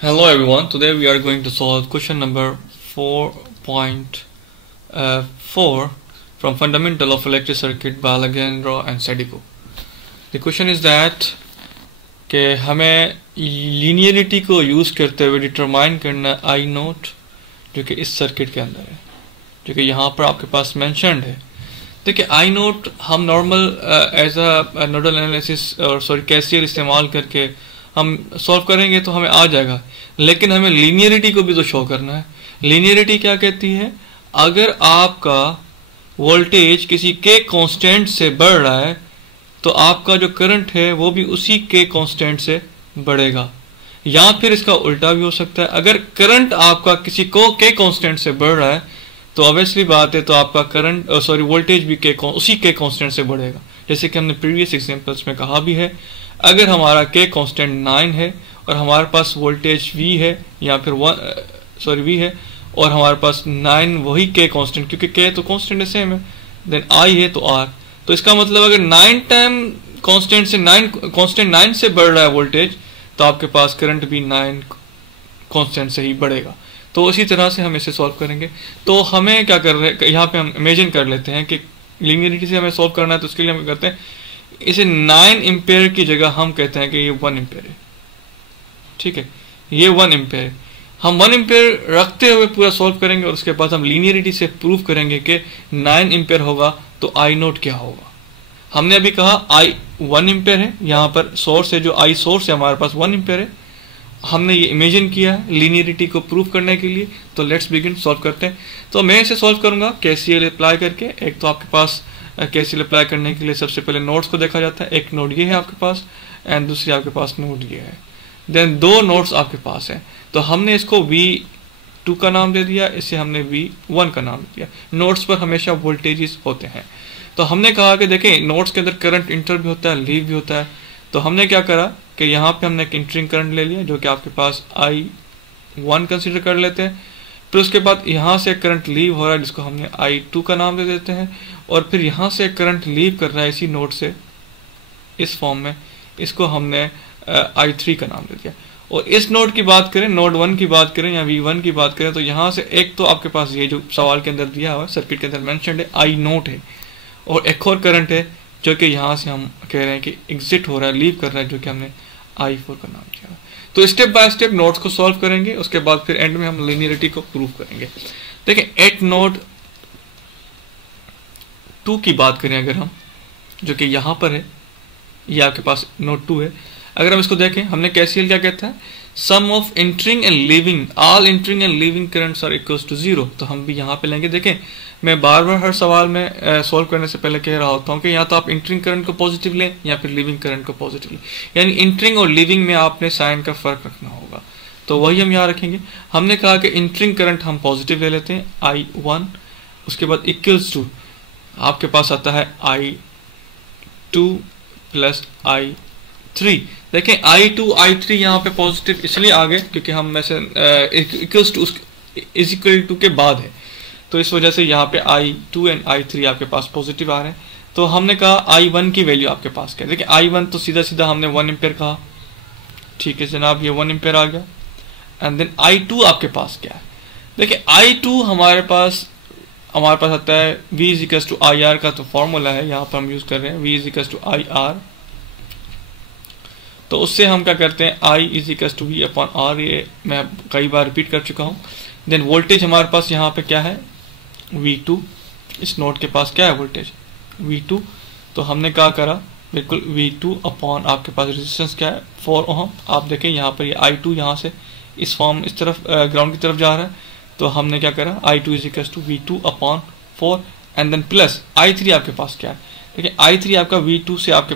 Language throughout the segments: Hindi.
Hello everyone, today we are going to solve question number 4.4 from Fundamental of Electric Circuit by Alejandro and Sadico. The question is that कि हमें लीनियरिटी को यूज़ करते हुए डिटरमाइन करना आई नोट जो कि इस सर्किट के अंदर है, जो कि यहाँ पर आपके पास मेंशन्ड है। देखिए आई नोट हम normal as a nodal analysis और केसीएल इस्तेमाल करके हम सॉल्व करेंगे तो हमें आ जाएगा, लेकिन हमें लीनियरिटी को भी तो शो करना है। लीनियरिटी क्या कहती है? अगर आपका वोल्टेज किसी के कांस्टेंट से बढ़ रहा है तो आपका जो करंट है वो भी उसी के कांस्टेंट से बढ़ेगा, या फिर इसका उल्टा भी हो सकता है। अगर करंट आपका किसी को के कांस्टेंट से बढ़ रहा है तो ऑब्वियसली बात है तो आपका करंट वोल्टेज भी उसी के कांस्टेंट से बढ़ेगा। जैसे कि हमने प्रीवियस एग्जांपल्स में कहा भी है, अगर हमारा के कांस्टेंट 9 है और हमारे पास वोल्टेज V है या फिर V है और हमारे पास 9 वही के कांस्टेंट, क्योंकि के तो कांस्टेंट है सेम है, देन I है तो R, तो इसका मतलब अगर 9 टाइम कांस्टेंट 9 से बढ़ रहा है वोल्टेज तो आपके पास करंट भी 9 कांस्टेंट से ही बढ़ेगा। तो इसी तरह से हम इसे सॉल्व करेंगे। तो हमें क्या कर रहे हैं, यहाँ पे हम इमेजिन कर लेते हैं कि लीनियरिटी से हमें सॉल्व करना है, तो उसके लिए हम करते हैं इसे 9 एम्पेयर की जगह हम कहते हैं कि ये 1 एम्पेयर है। ठीक है, ये 1 एम्पेयर है। हम 1 एम्पेयर रखते हुए पूरा सॉल्व करेंगे और उसके बाद हम लीनियरिटी से प्रूव करेंगे कि 9 एम्पेयर होगा तो आई नोट क्या होगा। हमने अभी कहा आई 1 एम्पेयर है, यहाँ पर सोर्स है, जो आई सोर्स है हमारे पास 1 एम्पेयर है। हमने ये इमेजिन किया है लीनियरिटी को प्रूव करने के लिए, तो लेट्स बिगिन सॉल्व करते हैं। तो मैं इसे सॉल्व करूंगा केसीएल अप्लाई करके। एक तो आपके पास केसीएल अप्लाई करने के लिए सबसे पहले नोड्स को देखा जाता है। एक नोड ये है आपके पास एंड दूसरी आपके पास नोड ये है, देन 2 नोड्स आपके पास है। तो हमने इसको V2 का नाम दे दिया, इसे हमने V1 का नाम दे दिया। नोड्स पर हमेशा वोल्टेजेस होते हैं। तो हमने कहा कि देखें नोड्स के अंदर करंट इंटर भी होता है, लीव भी होता है। तो हमने क्या करा कि यहाँ पे हमने एक इंटरिंग करंट ले लिया जो कि आपके पास I1 कंसीडर कर लेते हैं। फिर उसके बाद यहाँ से करंट लीव हो रहा है जिसको हमने I2 का नाम दे देते हैं, और फिर यहाँ से करंट लीव कर रहा है इसी नोड से इस फॉर्म में, इसको हमने I3 का नाम दे दिया। और इस नोड की बात करें, नोड 1 की बात करें या V1 की बात करें, तो यहाँ से एक तो आपके पास ये जो सवाल के अंदर दिया हुआ है सर्किट के अंदर मेंशन्ड है आई नोट है, और एक और करंट है जो कि यहाँ से हम कह रहे हैं कि एग्जिट हो रहा है, लीव कर रहा है, जो कि हमने I4 का नाम दिया। तो स्टेप बाय स्टेप नोड्स को सॉल्व करेंगे, उसके बाद फिर एंड में हम लीनियरिटी को प्रूव करेंगे। देखिए एट नोड 2 की बात करें अगर हम, जो कि यहाँ पर है, ये आपके पास नोड 2 है। अगर हम इसको देखें, हमने केसीएल क्या कहता है, sum of entering and leaving, all entering and leaving currents are equals to 0। तो हम भी यहाँ पे लेंगे। देखें मैं बार बार हर सवाल में सॉल्व करने से पहले कह रहा होता हूँ कि या तो आप एंटरिंग करंट को पॉजिटिव लें या फिर लीविंग करंट को पॉजिटिव लें, यानी एंटरिंग और लीविंग में आपने साइन का फर्क रखना होगा। तो वही हम यहाँ रखेंगे। हमने कहा कि एंटरिंग करंट हम पॉजिटिव ले लेते हैं I1, उसके बाद इक्वल्स टू आपके पास आता है I2 प्लस I3। देखें I2 I3 यहाँ पे पॉजिटिव इसलिए आ गए क्योंकि हम में से equals to is equal to के बाद है, तो इस वजह से यहाँ पे I2 एंड I3 आपके पास पॉजिटिव आ रहे हैं। तो हमने कहा I1 की वैल्यू आपके पास क्या है। देखिए I1 तो सीधा सीधा हमने 1 एम्पेयर कहा, ठीक है जनाब, ये 1 एम्पेयर आ गया। एंड देन I2 आपके पास क्या है। देखिए I2 हमारे पास आता है V is equal to IR का तो फॉर्मूला है, यहाँ पर हम यूज कर रहे हैं V is equal to IR। तो उससे हम क्या करते हैं I is equal to V upon R, ये मैं कई बार रिपीट कर चुका हूँ। देन वोल्टेज हमारे पास यहाँ पे क्या है V2, इस नोड के पास क्या है वोल्टेज V2। तो हमने क्या करा, बिल्कुल V2 अपॉन आपके पास रेजिस्टेंस क्या है 4 ओहम। आप देखें यहाँ पर ये I2 यहाँ से इस फॉर्म इस तरफ ग्राउंड की तरफ जा रहा है, तो हमने क्या करा I2 is equal to V2 upon 4 and then plus I3 आपके पास क्या है। देखिए I3 आपका V2 से आपके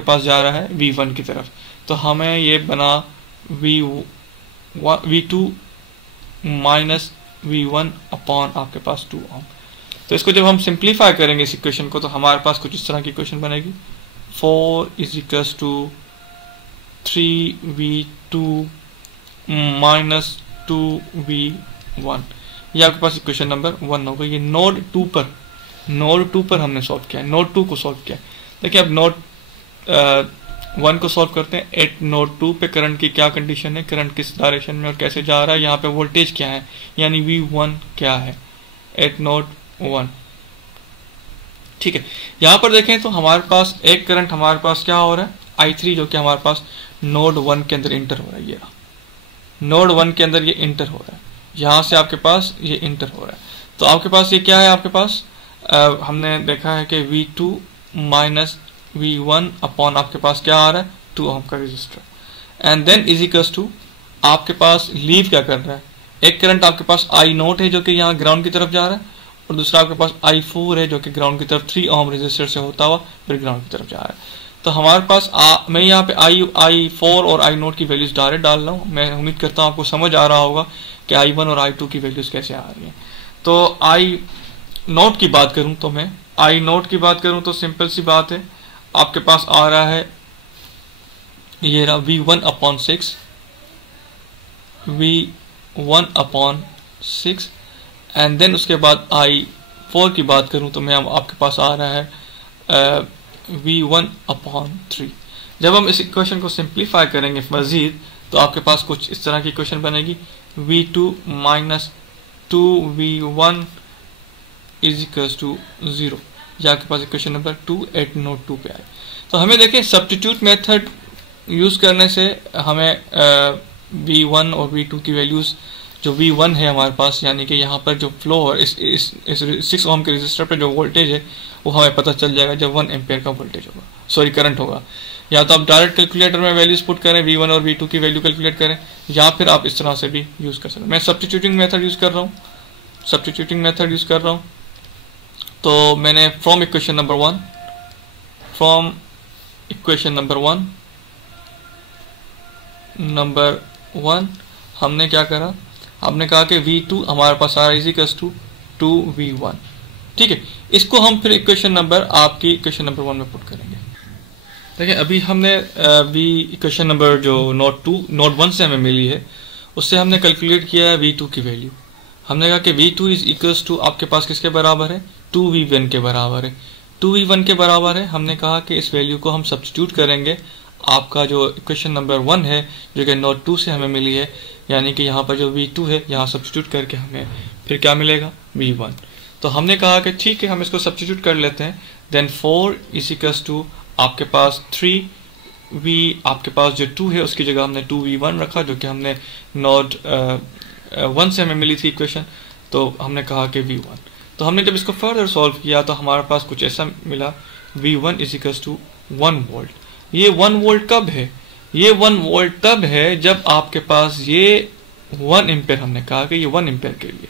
पास जा रहा है V1 की तरफ, तो हमें ये बना V2 माइनस V1 अपॉन आपके पास 2 ओम। तो इसको जब हम सिंप्लीफाई करेंगे इस इक्वेशन को, तो हमारे पास कुछ इस तरह की इक्वेशन बनेगी 4 is equal to 3V2 minus 2V1। ये आपके पास इक्वेशन नंबर 1 होगा। ये नोड 2 पर हमने सॉल्व किया है, नोड 2 को सॉल्व किया। देखिए अब नोड 1 को सॉल्व करते हैं। एट नोड 2 पे करंट की क्या कंडीशन है, करंट किस डायरेक्शन में और कैसे जा रहा है, यहाँ पे वोल्टेज क्या है यानी V1 क्या है एट नोड 1। ठीक है, यहाँ पर देखें तो हमारे पास एक करंट हमारे पास क्या हो रहा है I3 जो कि हमारे पास नोड 1 के अंदर इंटर हो रहा है। ये नोड 1 के अंदर ये इंटर हो रहा है, यहाँ से आपके पास ये इंटर हो रहा है। तो आपके पास ये क्या है, आपके पास हमने देखा है कि V2 माइनस V1 अपॉन आपके पास क्या आ रहा है 2 ओम का resistor. And then is equals to आपके पास लीव क्या कर रहा है, एक करंट आपके पास I0 है जो कि यहाँ ग्राउंड की तरफ जा रहा है, और दूसरा आपके पास I4 है जो कि ग्राउंड की तरफ 3 ओम रेजिस्टर से होता हुआ फिर ग्राउंड की तरफ जा रहा है। तो हमारे पास मैं यहाँ पे I4 और I0 की वैल्यूज डायरेक्ट डाल रहा हूँ। मैं उम्मीद करता हूँ आपको समझ आ रहा होगा कि I1 और I2 की वैल्यूज कैसे आ रही हैं। तो I0 की बात करूँ तो मैं I0 की बात करूँ तो सिंपल सी बात है, आपके पास आ रहा है ये रहा V1 upon 6, V1 upon 6 and then उसके बाद I4 की बात करूं तो मैं आपके पास आ रहा है V1 अपॉन 3। जब हम इस इक्वेशन को सिंप्लीफाई करेंगे मजीद तो आपके पास कुछ इस तरह की इक्वेशन बनेगी, V2 minus 2V1 is equal to 0। ये आपके पास इक्वेशन नंबर 2 एट नोड 2 पे आए। तो हमें देखें सब्स्टिट्यूट मेथड यूज करने से हमें V1 और V2 की वैल्यूज, जो V1 है हमारे पास यानी कि यहाँ पर जो फ्लो और इस 6 ओम के रेजिस्टर पर जो वोल्टेज है वो हमें पता चल जाएगा जब 1 एम्पेयर का वोल्टेज होगा, सॉरी करंट होगा। या तो आप डायरेक्ट कैलकुलेटर में वैल्यूज पुट करें, V1 और V2 की वैल्यू कैलकुलेट करें, या फिर आप इस तरह से भी यूज कर सकते हैं। मैं सब्स्टिट्यूटिंग मेथड यूज कर रहा हूँ, सब्स्टिट्यूटिंग मेथड यूज कर रहा हूँ। तो मैंने फ्रॉम इक्वेशन नंबर 1 हमने क्या करा, हमने कहा कि V2 हमारे पास आ रहा है इज इक्वल टू 2V1। ठीक है, इसको हम फिर इक्वेशन नंबर आपकी इक्वेशन नंबर 1 में पुट करेंगे। देखिए अभी हमने इक्वेशन नंबर जो नोड 1 से हमें मिली है उससे हमने कैलकुलेट किया है V2 की वैल्यू। हमने कहा कि V2 इज इक्वल्स टू आपके पास किसके बराबर है, 2V1 के बराबर है, 2V1 के बराबर है। हमने कहा कि इस वैल्यू को हम सब्स्टिट्यूट करेंगे आपका जो इक्वेशन नंबर 1 है जो कि नोड 2 से हमें मिली है, यानी कि यहाँ पर जो V2 है यहाँ सब्स्टिट्यूट करके हमें फिर क्या मिलेगा V1। तो हमने कहा कि ठीक है हम इसको सब्स्टिट्यूट कर लेते हैं। देन 4 इज इक्वल्स टू आपके पास 3V, आपके पास जो 2 है उसकी जगह हमने 2V1 रखा जो कि हमने नोड 1 से हमें मिली थी इक्वेशन, तो हमने कहा कि V1। तो हमने जब इसको फर्दर सॉल्व किया तो हमारे पास कुछ ऐसा मिला, V1 is equals to 1 volt. ये 1 वोल्ट कब है, ये 1 वोल्ट तब है जब आपके पास ये 1 एम्पेयर, हमने कहा कि ये 1 एम्पेयर के लिए,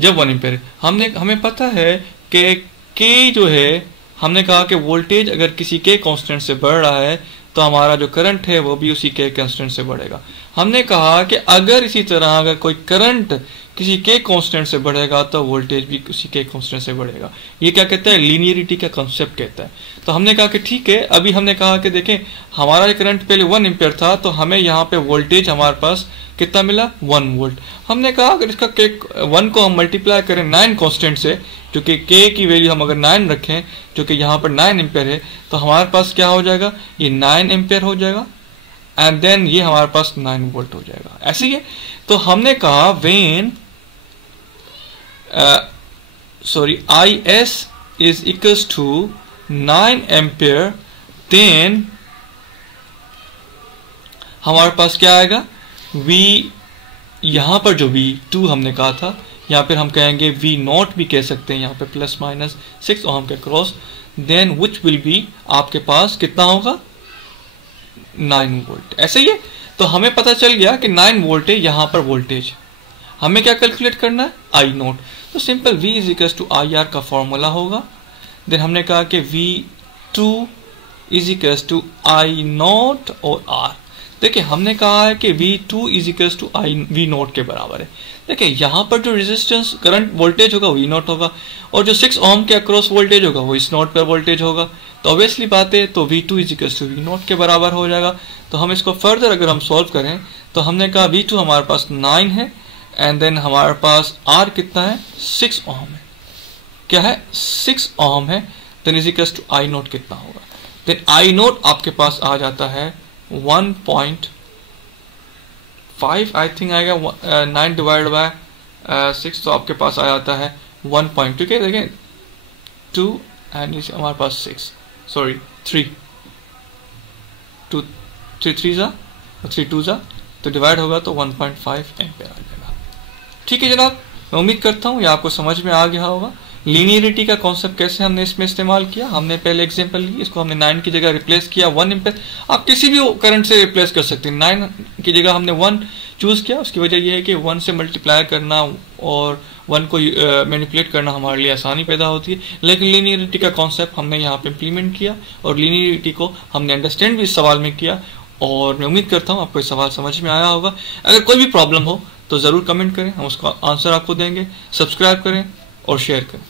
जब 1 एम्पेयर हमें पता है कि K जो है, हमने कहा कि वोल्टेज अगर किसी K कांस्टेंट से बढ़ रहा है तो हमारा जो करंट है वो भी उसी K कांस्टेंट से बढ़ेगा। हमने कहा कि अगर इसी तरह अगर कोई करंट किसी K कांस्टेंट से बढ़ेगा तो वोल्टेज भी उसी K कांस्टेंट से बढ़ेगा। ये क्या कहता है, लीनियरिटी का कॉन्सेप्ट कहता है। तो हमने कहा कि ठीक है, अभी हमने कहा कि देखें हमारा ये करंट पहले 1 एम्पेयर था तो हमें यहाँ पे वोल्टेज हमारे पास कितना मिला 1 वोल्ट। हमने कहा अगर इसका K 1 को हम मल्टीप्लाई करें 9 कांस्टेंट से, जो कि K की वैल्यू हम अगर 9 रखें जो कि यहाँ पर 9 एम्पेयर है, तो हमारे पास क्या हो जाएगा, ये 9 एम्पेयर हो जाएगा एंड देन ये हमारे पास 9 वोल्ट हो जाएगा। ऐसे ही है। तो हमने कहा when IS is equals to 9 ampere, then हमारे पास क्या आएगा, V यहाँ पर जो V2 हमने कहा था यहाँ पर हम कहेंगे V0 भी कह सकते हैं, यहाँ पे प्लस माइनस 6 ओम के cross, then which will be आपके पास कितना होगा 9 वोल्ट। ऐसे ही है। तो हमें पता चल गया कि 9 वोल्ट है यहाँ पर वोल्टेज। हमें क्या कैलकुलेट करना है, I0। तो simple V is equal to IR का फॉर्मूला होगा। देन हमने कहा कि V2 is equal to I0 और R। देखिए हमने कहा है कि V2 is equal to V0 के बराबर है। देखिए यहाँ पर जो रेजिस्टेंस करंट वोल्टेज होगा V0 होगा, और जो 6 ओम के अक्रॉस वोल्टेज होगा वो इस नोड पर वोल्टेज होगा। तो ऑब्वियसली बात है, तो V2 is equal to V0 के बराबर हो जाएगा। तो हम इसको फर्दर अगर हम सॉल्व करें तो हमने कहा V2 हमारे पास 9 है एंड देन हमारे पास R कितना है 6 ओम है, क्या है 6 ओम है, then is equal to I0 कितना होगा। देन आई नोट आपके पास आ जाता है 1.5 आई थिंक आएगा, 9 डिवाइड बाय 6 तो आपके पास आ जाता है 1. ठीक है, देखें 2 एंड हमारे पास 6 सॉरी 3 3 जा 3 2 जा तो डिवाइड होगा तो 1.5 एम्पेयर आ जाएगा। ठीक है जनाब, मैं उम्मीद करता हूँ ये आपको समझ में आ गया होगा। लीनियरिटी का कॉन्सेप्ट कैसे हमने इसमें इस्तेमाल किया, हमने पहले एग्जांपल ली, इसको हमने 9 की जगह रिप्लेस किया 1 एम्पेयर। आप किसी भी करंट से रिप्लेस कर सकते हैं, 9 की जगह हमने 1 चूज किया। उसकी वजह यह है कि 1 से मल्टीप्लाई करना और 1 को मैनिपुलेट करना हमारे लिए आसानी पैदा होती है। लेकिन लीनियरिटी का कॉन्सेप्ट हमने यहाँ पे इम्प्लीमेंट किया और लीनियरिटी को हमने अंडरस्टैंड भी इस सवाल में किया। और मैं उम्मीद करता हूँ आपको ये सवाल समझ में आया होगा। अगर कोई भी प्रॉब्लम हो तो ज़रूर कमेंट करें, हम उसका आंसर आपको देंगे। सब्सक्राइब करें और शेयर करें।